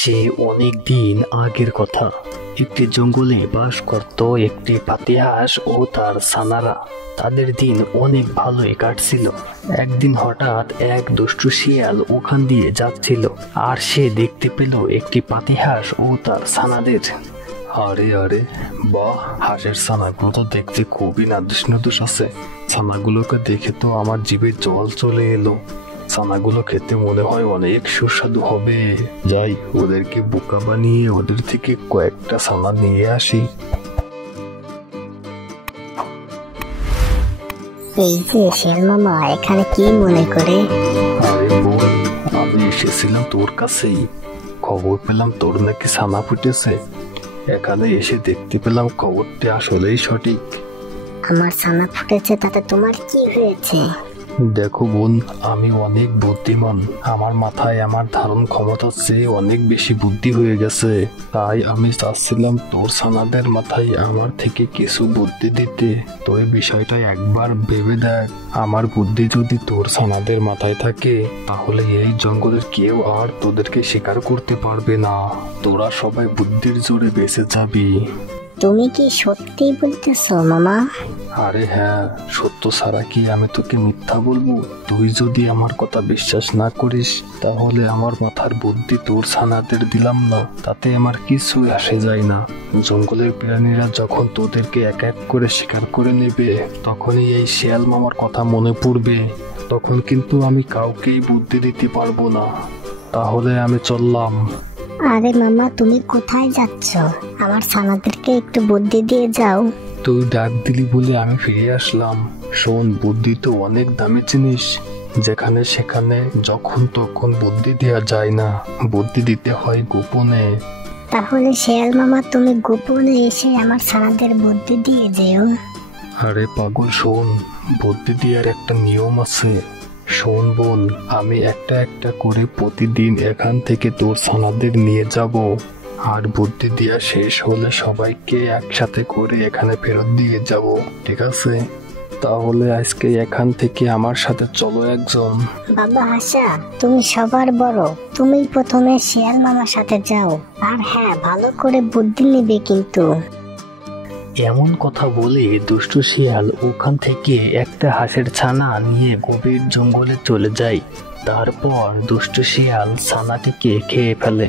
সে অনেক দিন আগের কথা। একটি জঙ্গলে বাস করত একটি পাতিহাঁস ও তার ছানারা। তাদের দিন অনেক ভালোই কাটছিল। একদিন হঠাৎ এক দুষ্টু শিয়াল ওখান দিয়ে যাচ্ছিল, আর সে দেখতে পেল একটি পাতিহাঁস ও তার ছানাদের। আরে আরে বাহ, হাঁসের ছানাগুলো তো দেখতে খুবই নাদুস নাদুস আছে। ছানাগুলোকে দেখে তো আমার জিভে জল চলে এলো। ছানাগুলো খেতে মনে হয় অনেক সুস্বাদু হবে। যাই, ওদেরকে বোকা বানিয়ে ওদের থেকে কয়েকটা ছানা নিয়ে আসি। এই যে শিয়াল মামা, এখানে কি মনে করে? আরে বোন, আমি এসেছিলাম তোর কাছেই। খবর পেলাম তোর নাকি ছানা ফুটেছে। এখানে এসে দেখতে পেলাম খবরটি আসলেই সঠিক। আমার ছানা ফুটেছে, তাতে তোমার কি হয়েছে? দেখো বোন, আমি অনেক বুদ্ধিমান। আমার মাথায় আমার ধারণ ক্ষমতার চেয়ে অনেক বেশি বুদ্ধি হয়ে গেছে। তাই আমি চাচ্ছিলাম তোর ছানাদের মাথায় আমার থেকে কিছু বুদ্ধি দিতে। তো এই বিষয়টা একবার ভেবে দেখ। আমার বুদ্ধি যদি তোর ছানাদের মাথায় থাকে, তাহলে এই জঙ্গলের কেউ আর তোদেরকে শিকার করতে পারবে না। তোরা সবাই বুদ্ধির জোরে বেঁচে যাবি। তুমি কি সত্যি বলতেছো মামা? আরে হ্যাঁ, সত্য ছাড়া কি আমি তোকে মিথ্যা বলবো? তুই যদি আমার কথা বিশ্বাস না করিস, তাহলে আমার মাথার বুদ্ধি তোর ছানাদের দিলাম না, তাতে আমার কিছু আসে যায় না। জঙ্গলের প্রাণীরা যখন তোদেরকে এক এক করে শিকার করে নেবে, তখনই এই শিয়াল মামার কথা মনে পড়বে। তখন কিন্তু আমি কাউকেই বুদ্ধি দিতে পারবো না। তাহলে আমি চললাম। আরে মামা, তুমি কোথায় যাচ্ছ? আমার ছানাদেরকে একটু বুদ্ধি দিয়ে যাও। তুই ডাক দিলি বলে আমি ফিরে আসলাম। শোন, বুদ্ধি তো অনেক দামি জিনিস। যেখানে সেখানে যখন তখন বুদ্ধি দেওয়া যায় না, বুদ্ধি দিতে হয় গোপনে। তাহলে শিয়াল মামা, তুমি গোপনে এসে আমার ছানাদের বুদ্ধি দিয়ে যেও। আরে পাগল, শোন, বুদ্ধি দেওয়ার একটা নিয়ম আছে। শোন বোন, আমি একটা একটা করে প্রতিদিন এখান থেকে তোর ছানাদের নিয়ে যাব, আর বুদ্ধি দেওয়া শেষ হলে সবাইকে একসাথে করে এখানে ফেরত দিয়ে যাব। ঠিক আছে? তাহলে আজকে এখান থেকে আমার সাথে চলো একজন। বাবা হাসা, তুমি সবার বড়, তুমি প্রথমে শিয়াল মামার সাথে যাও। আর হ্যাঁ, ভালো করে বুদ্ধি নিবে কিন্তু। এমন কথা বলে দুষ্টু শিয়াল ওখান থেকে একটা হাঁসের ছানা নিয়ে গভীর জঙ্গলে চলে যায়। তারপর দুষ্টু শিয়াল ছানাটিকে খেয়ে ফেলে।